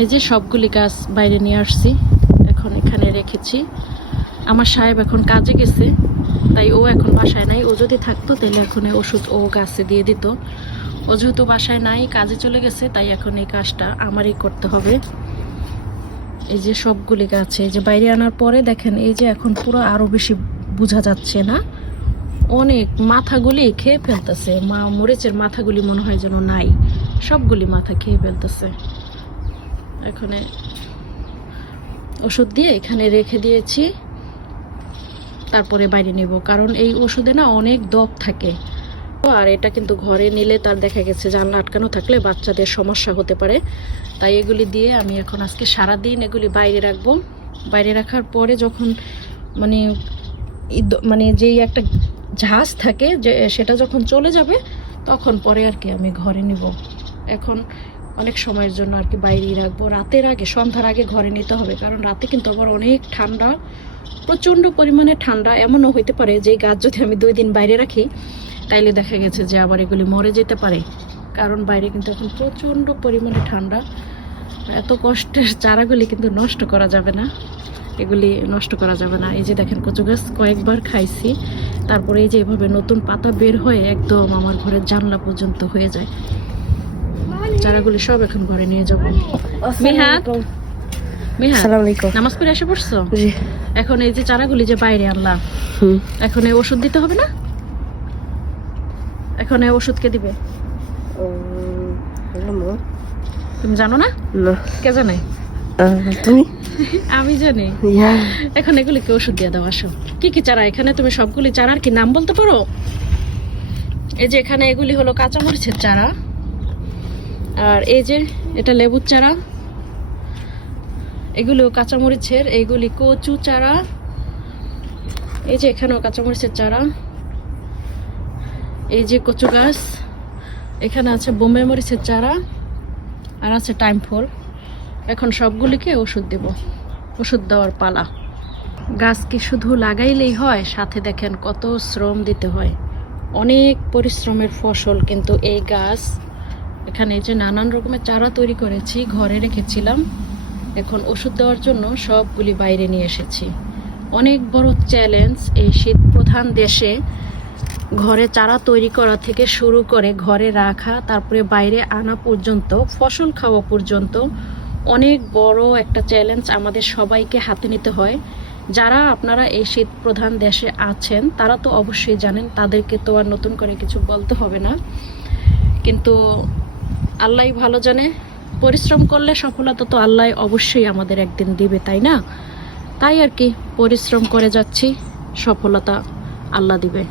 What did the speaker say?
এই যে সবগুলি গাছ বাইরে নিয়ে আসছি, এখন এখানে রেখেছি। আমার সাহেব এখন কাজে গেছে, তাই ও এখন বাসায় নাই। ও যদি থাকতো, তাহলে এখন ওষুধ ও গাছে দিয়ে দিত। ও যেহেতু বাসায় নাই, কাজে চলে গেছে, তাই এখন এই কাজটা আমারই করতে হবে। এই যে সবগুলি গাছ, এই যে বাইরে আনার পরে দেখেন, এই যে এখন পুরো আরও বেশি বোঝা যাচ্ছে না। অনেক মাথাগুলি খেয়ে ফেলতেছে। মা মরিচের মাথাগুলি মনে হয় যেন নাই। সবগুলি মাথা খেয়ে ফেলতেছে। এখানে ওষুধ দিয়ে এখানে রেখে দিয়েছি। তারপরে বাইরে নেব, কারণ এই ওষুধে না অনেক দগ থাকে। আর এটা কিন্তু ঘরে নিলে তার দেখা গেছে জানলা আটকানো থাকলে বাচ্চাদের সমস্যা হতে পারে। তাই এগুলি দিয়ে আমি এখন আজকে সারা দিন এগুলি বাইরে রাখব। বাইরে রাখার পরে যখন মানে মানে যেই একটা ঝাঁজ থাকে যে সেটা যখন চলে যাবে, তখন পরে আর কি আমি ঘরে নিব। এখন অনেক সময়ের জন্য আর কি বাইরেই রাখব। রাতের আগে, সন্ধ্যার আগে ঘরে নিতে হবে, কারণ রাতে কিন্তু আবার অনেক ঠান্ডা, প্রচণ্ড পরিমাণে ঠান্ডা, এমনও হইতে পারে যে গাছ যদি আমি দুই দিন বাইরে রাখি, তাইলে দেখা গেছে যে আবার এগুলি মরে যেতে পারে। কারণ বাইরে কিন্তু এখন প্রচণ্ড পরিমাণে ঠান্ডা। এত কষ্টের চারাগুলি কিন্তু নষ্ট করা যাবে না। এগুলি নষ্ট করা যাবে না। এই যে দেখেন কচু গাছ কয়েকবার খাইছি, তারপরে এই যে এভাবে নতুন পাতা বের হয়ে একদম আমার ঘরের জানলা পর্যন্ত হয়ে যায়। চারাগুলি সব এখন ঘরে নিয়ে যাব। আসসালামু আলাইকুম। নামাজ পড়ে এসে পড়ছো? এখন এই যে চারাগুলি যে বাইরে আনলাম এখন এই ওষুধ দিতে হবে না? এখন এই ওষুধ কে দিবে? তুমি জানো না? না। কে জানে? তুমি? আমি জানি। এখন এগুলিকে ওষুধ দিয়ে দাও আসো। কি কি চারা? এখানে তুমি সবগুলি চারার কি নাম বলতে পারো? এই যে এখানে এগুলি হলো কাঁচামরিচের চারা। আর এই যে, এটা লেবুর চারা। এগুলো কাঁচামরিচের এইগুলি কচু চারা। এই যে এখানেও কাঁচামরিচের চারা। এই যে কচু গাছ। এখানে আছে বোম্বে মরিচের চারা। আর আছে টাইম ফল। এখন সবগুলিকে ওষুধ দেব। ওষুধ দেওয়ার পালা। গাছ কি শুধু লাগাইলেই হয়? সাথে দেখেন কত শ্রম দিতে হয়। অনেক পরিশ্রমের ফসল কিন্তু এই গাছ এখানে যে নানান রকমের চারা তৈরি করেছি, ঘরে রেখেছিলাম। এখন ওষুধ দেওয়ার জন্য সবগুলি বাইরে নিয়ে এসেছি। অনেক বড় চ্যালেঞ্জ এই শীত প্রধান দেশে। ঘরে চারা তৈরি করা থেকে শুরু করে ঘরে রাখা, তারপরে বাইরে আনা পর্যন্ত, ফসল খাওয়া পর্যন্ত অনেক বড় একটা চ্যালেঞ্জ আমাদের সবাইকে হাতে নিতে হয়। যারা আপনারা এই শীত প্রধান দেশে আছেন, তারা তো অবশ্যই জানেন, তাদেরকে তো আর নতুন করে কিছু বলতে হবে না। কিন্তু আল্লাহ ভালো জানে। পরিশ্রম করলে সফলতা তো আল্লাহ অবশ্যই আমাদের একদিন দিবে, তাই না? তাই আর কি, পরিশ্রম করে যাচ্ছি, সফলতা আল্লাহ দিবে।